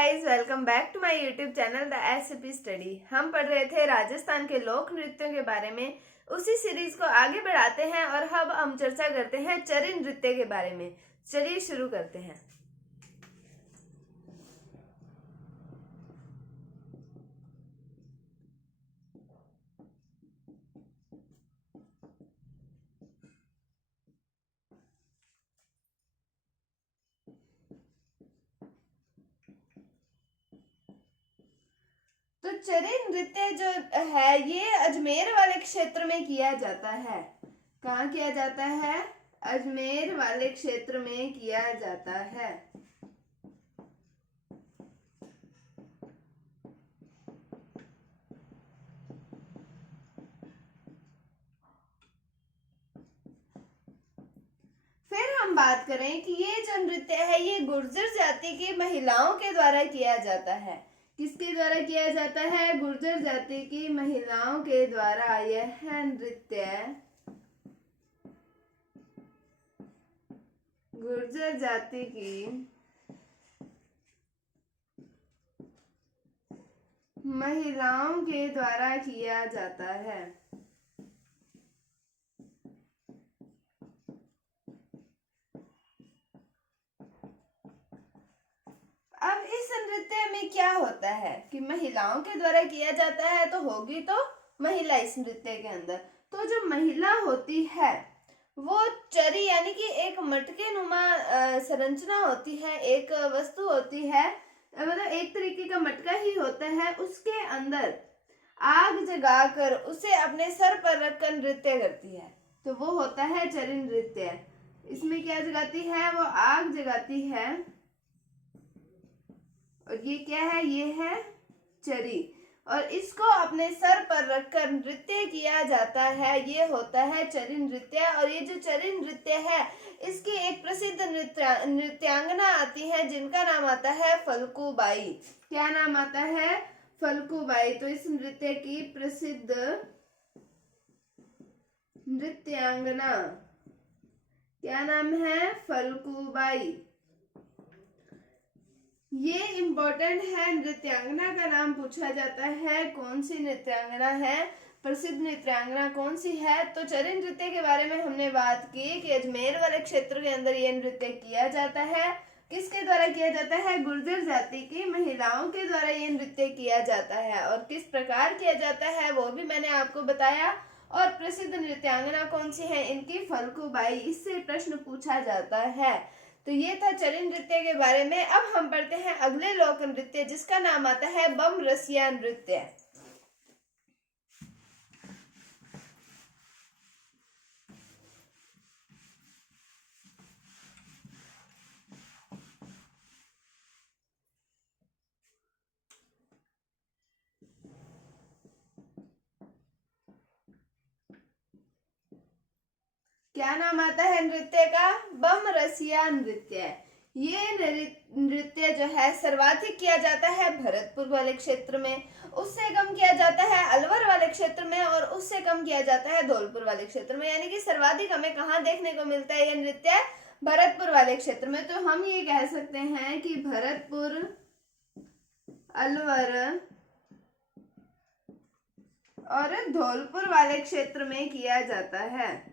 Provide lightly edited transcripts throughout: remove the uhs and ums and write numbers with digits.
Guys, welcome back to my YouTube channel the SCP study. हम पढ़ रहे थे राजस्थान के लोक नृत्यों के बारे में। उसी सीरीज को आगे बढ़ाते हैं और अब हम चर्चा करते हैं चरी नृत्य के बारे में। चलिए शुरू करते हैं। तो चरी नृत्य जो है ये अजमेर वाले क्षेत्र में किया जाता है। कहाँ किया जाता है? अजमेर वाले क्षेत्र में किया जाता है। फिर हम बात करें कि ये जो नृत्य है ये गुर्जर जाति की महिलाओं के द्वारा किया जाता है। किसके द्वारा किया जाता है? गुर्जर जाति की महिलाओं के द्वारा यह नृत्य गुर्जर जाति की महिलाओं के द्वारा किया जाता है। अब इस नृत्य में क्या होता है कि महिलाओं के द्वारा किया जाता है, तो होगी तो महिला इस नृत्य के अंदर। तो जो महिला होती है वो चरी यानी कि एक मटके नुमा संरचना होती है, एक वस्तु होती है, मतलब एक तरीके का मटका ही होता है। उसके अंदर आग जगाकर उसे अपने सर पर रखकर नृत्य करती है, तो वो होता है चरी नृत्य। इसमें क्या जगाती है? वो आग जगाती है। और ये क्या है? ये है चरी, और इसको अपने सर पर रखकर नृत्य किया जाता है। ये होता है चरी नृत्य। और ये जो चरी नृत्य है इसकी एक प्रसिद्ध नृत्यांगना आती है जिनका नाम आता है फलकूबाई। क्या नाम आता है? फलकूबाई। तो इस नृत्य की प्रसिद्ध नृत्यांगना क्या नाम है? फलकूबाई। ये इंपॉर्टेंट है, नृत्यांगना का नाम पूछा जाता है। कौन सी नृत्यांगना है? प्रसिद्ध नृत्यांगना कौन सी है? तो चरी नृत्य के बारे में हमने बात की कि अजमेर वाले क्षेत्र के अंदर यह नृत्य किया जाता है। किसके द्वारा किया जाता है? गुर्जर जाति की महिलाओं के द्वारा यह नृत्य किया जाता है। और किस प्रकार किया जाता है वो भी मैंने आपको बताया। और प्रसिद्ध नृत्यांगना कौन सी है इनकी? फलकूबाई। इससे प्रश्न पूछा जाता है। तो ये था चरी नृत्य के बारे में। अब हम पढ़ते हैं अगले लोक नृत्य जिसका नाम आता है बम रसिया नृत्य। क्या नाम आता है नृत्य का? बम रसिया नृत्य। ये नृत्य जो है सर्वाधिक किया जाता है भरतपुर वाले क्षेत्र में, उससे कम किया जाता है अलवर वाले क्षेत्र में, और उससे कम किया जाता है धौलपुर वाले क्षेत्र में। यानी कि सर्वाधिक हमें कहाँ देखने को मिलता है ये नृत्य? भरतपुर वाले क्षेत्र में। तो हम ये कह सकते हैं कि भरतपुर, अलवर और धौलपुर वाले क्षेत्र में किया जाता है।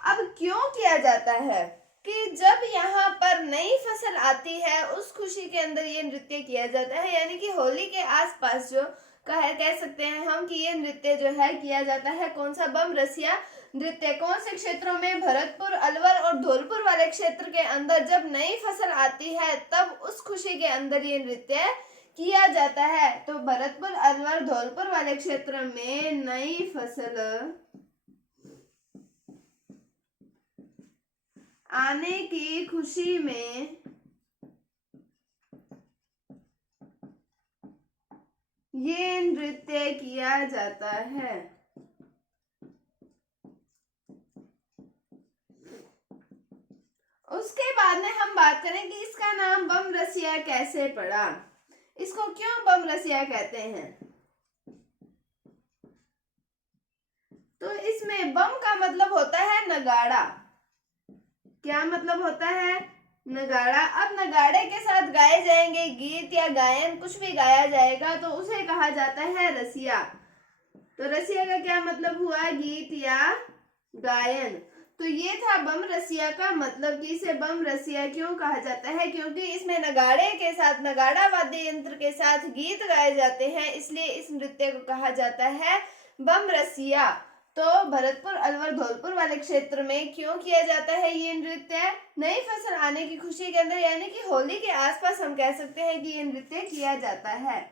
अब क्यों किया जाता है कि जब यहाँ पर नई फसल आती है उस खुशी के अंदर ये नृत्य किया जाता है। यानी कि होली के आसपास जो कह सकते हैं हम कि ये नृत्य जो है किया जाता है। कौन सा? बम रसिया नृत्य। कौन से क्षेत्रों में? भरतपुर, अलवर और धौलपुर वाले क्षेत्र के अंदर जब नई फसल आती है तब उस खुशी के अंदर ये नृत्य किया जाता है। तो भरतपुर, अलवर, धौलपुर वाले क्षेत्र में नई फसल आने की खुशी में ये नृत्य किया जाता है। उसके बाद में हम बात करें कि इसका नाम बम रसिया कैसे पड़ा, इसको क्यों बम रसिया कहते हैं। तो इसमें बम का मतलब होता है नगाड़ा। क्या मतलब होता है? नगाड़ा। अब नगाड़े के साथ गाए जाएंगे गीत या गायन, कुछ भी गाया जाएगा तो उसे कहा जाता है रसिया। तो रसिया का क्या मतलब हुआ? गीत या गायन। तो ये था बम रसिया का मतलब कि इसे बम रसिया क्यों कहा जाता है, क्योंकि इसमें नगाड़े के साथ, नगाड़ा वाद्य यंत्र के साथ गीत गाए जाते हैं, इसलिए इस नृत्य को कहा जाता है बम रसिया। तो भरतपुर, अलवर, धौलपुर वाले क्षेत्र में क्यों किया जाता है ये नृत्य? नई फसल आने की खुशी के अंदर, यानी कि होली के आसपास हम कह सकते हैं कि ये नृत्य किया जाता है।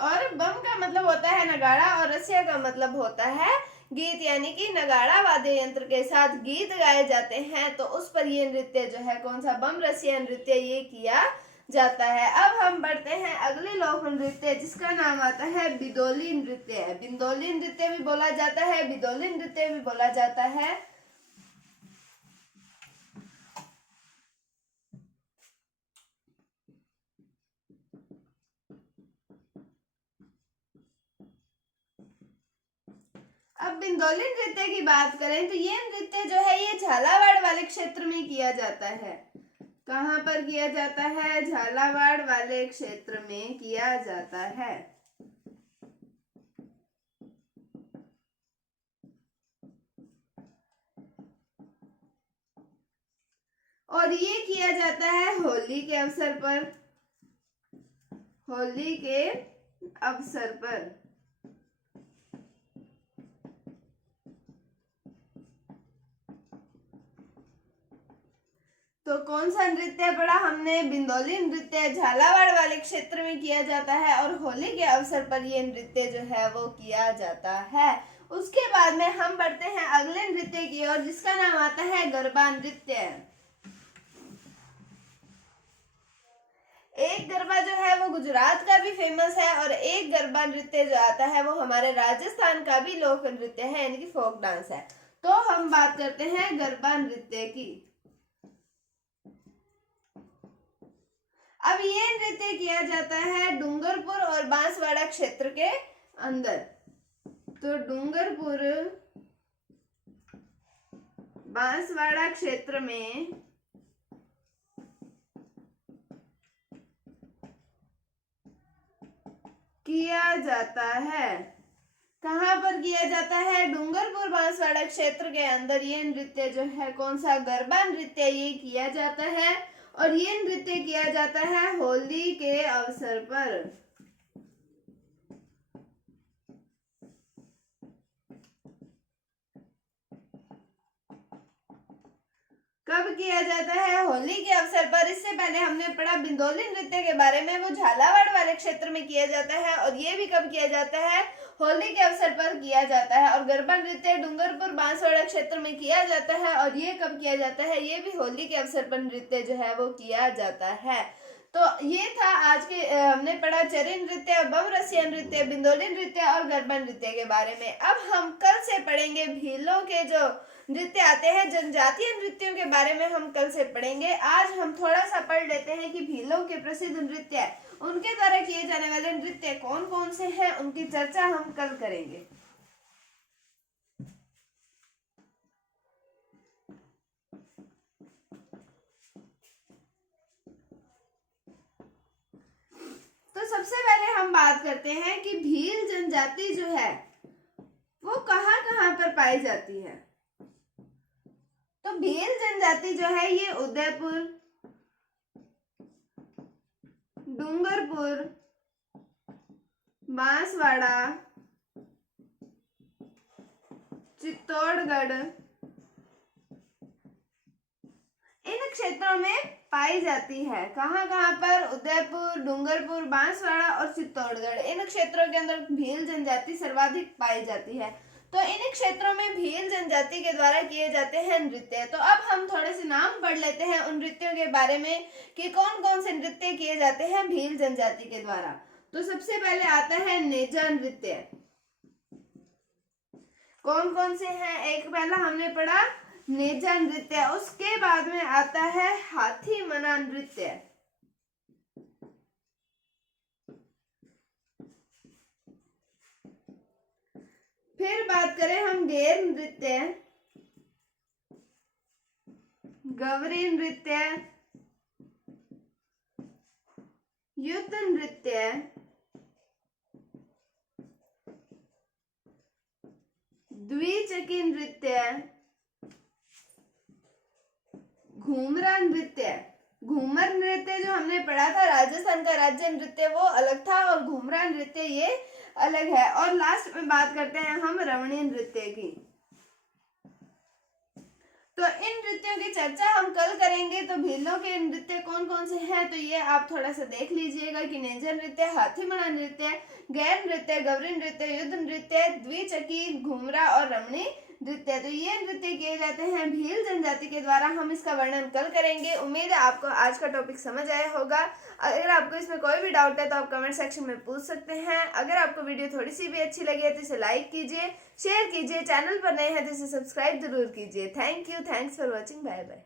और बम का मतलब होता है नगाड़ा और रसिया का मतलब होता है गीत, यानी कि नगाड़ा वाद्य यंत्र के साथ गीत गाए जाते हैं तो उस पर ये नृत्य जो है, कौन सा? बम रसिया नृत्य, ये किया जाता है। अब हम बढ़ते हैं अगले लोक नृत्य जिसका नाम आता है बिदोली नृत्य। बिंदोली नृत्य भी बोला जाता है, बिदोली नृत्य भी बोला जाता है। अब बिंदोली नृत्य की बात करें तो ये नृत्य जो है ये झालावाड़ वाले क्षेत्र में किया जाता है। कहाँ पर किया जाता है? झालावाड़ वाले क्षेत्र में किया जाता है। और ये किया जाता है होली के अवसर पर। होली के अवसर पर। तो कौन सा नृत्य पढ़ा हमने? बिंदोली नृत्य झालावाड़ वाले क्षेत्र में किया जाता है और होली के अवसर पर यह नृत्य जो है वो किया जाता है। उसके बाद में हम बढ़ते हैं अगले नृत्य की ओर जिसका नाम आता है गरबा नृत्य। एक गरबा जो है वो गुजरात का भी फेमस है और एक गरबा नृत्य जो आता है वो हमारे राजस्थान का भी लोक नृत्य है, यानी कि फोक डांस है। तो हम बात करते हैं गरबा नृत्य की। अब ये नृत्य किया जाता है डूंगरपुर और बांसवाड़ा क्षेत्र के अंदर। तो डूंगरपुर, बांसवाड़ा क्षेत्र में किया जाता है। कहाँ पर किया जाता है? डूंगरपुर बांसवाड़ा क्षेत्र के अंदर ये नृत्य जो है, कौन सा? गरबा नृत्य, ये किया जाता है। और ये नृत्य किया जाता है होली के अवसर पर। कब किया जाता है? होली के अवसर पर। इससे पहले हमने पढ़ा बिंदोली नृत्य के बारे में, वो झालावाड़ वाले क्षेत्र में किया जाता है और ये भी कब किया जाता है? होली के अवसर पर किया जाता है। और गरबा नृत्य डूंगरपुर बांसवाड़ा क्षेत्र में किया जाता है और ये कब किया जाता है? ये भी होली के अवसर पर नृत्य जो है वो किया जाता है। तो ये था आज के हमने पढ़ा चरी नृत्य, बम रसिया नृत्य, बिंदोली नृत्य और गरबा नृत्य के बारे में। अब हम कल से पढ़ेंगे भीलों के जो नृत्य आते हैं, जनजातीय नृत्यों के बारे में हम कल से पढ़ेंगे। आज हम थोड़ा सा पढ़ लेते हैं कि भीलों के प्रसिद्ध नृत्य, उनके द्वारा किए जाने वाले नृत्य कौन कौन से हैं, उनकी चर्चा हम कल करेंगे। तो सबसे पहले हम बात करते हैं कि भील जनजाति जो है वो कहाँ कहाँ पर पाई जाती है। तो भील जनजाति जो है ये उदयपुर, डूंगरपुर, बांसवाड़ा, चित्तौड़गढ़, इन क्षेत्रों में पाई जाती है। कहाँ कहाँ पर? उदयपुर, डूंगरपुर, बांसवाड़ा और चित्तौड़गढ़, इन क्षेत्रों के अंदर भील जनजाति सर्वाधिक पाई जाती है। तो इन क्षेत्रों में भील जनजाति के द्वारा किए जाते हैं नृत्य। तो अब हम थोड़े से नाम पढ़ लेते हैं उन नृत्यों के बारे में कि कौन कौन से नृत्य किए जाते हैं भील जनजाति के द्वारा। तो सबसे पहले आता है नेजा नृत्य। कौन कौन से हैं? एक पहला हमने पढ़ा नेजा नृत्य, उसके बाद में आता है हाथी मना नृत्य। फिर बात करें हम गैर नृत्य, गौरी नृत्य, युद्ध नृत्य, द्विचक्री नृत्य, घूमरा नृत्य। घूमर नृत्य जो हमने पढ़ा था राजस्थान का राज्य नृत्य वो अलग था और घूमरा नृत्य ये अलग है। और लास्ट में बात करते हैं हम रमणीय नृत्य की। तो इन नृत्यों की चर्चा हम कल करेंगे। तो भीलों के नृत्य कौन कौन से हैं तो ये आप थोड़ा सा देख लीजिएगा कि नेजर नृत्य, हाथीमड़ा नृत्य, गैर नृत्य, गौरी नृत्य, युद्ध नृत्य, द्विचक्री, घूमरा और रमणी नृत्य। तो ये नृत्य किए जाते हैं भील जनजाति के द्वारा। हम इसका वर्णन कल करेंगे। उम्मीद है आपको आज का टॉपिक समझ आया होगा। अगर आपको इसमें कोई भी डाउट है तो आप कमेंट सेक्शन में पूछ सकते हैं। अगर आपको वीडियो थोड़ी सी भी अच्छी लगी है तो इसे लाइक कीजिए, शेयर कीजिए, चैनल पर नए हैं तो इसे सब्सक्राइब जरूर कीजिए। Thank you, thanks for watching, bye bye.